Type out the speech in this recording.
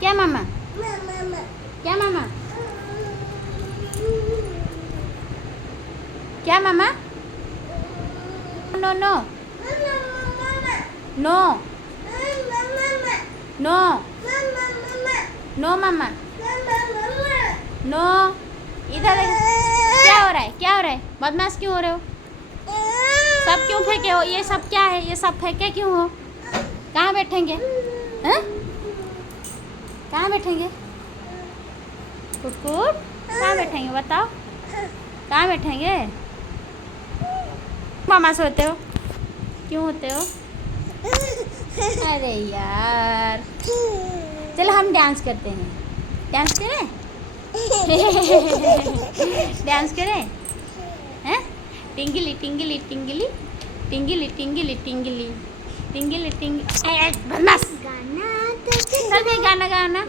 क्या मामा? क्या मामा? क्या मामा? No no no no no मामा नो। इधर क्या हो रहा है? क्या हो रहा है? बदमाश क्यों हो रहे हो? सब क्यों फेंके हो? ये सब क्या है? ये सब फेंके क्यों हो? कहाँ बैठेंगे? हैं? कहाँ बैठेंगे? कुटकुट कहाँ बैठेंगे बताओ? कहाँ बैठेंगे? मामा से होते हो? क्यों होते हो? अरे यार, चलो हम डांस करते हैं। डांस करें? डांस करें? हैं? टिंगली टिंगली टिंगली टिंगली टिंगली टिंगली टिंगली टिंगली। बदमाश, चल भी गाना गाना।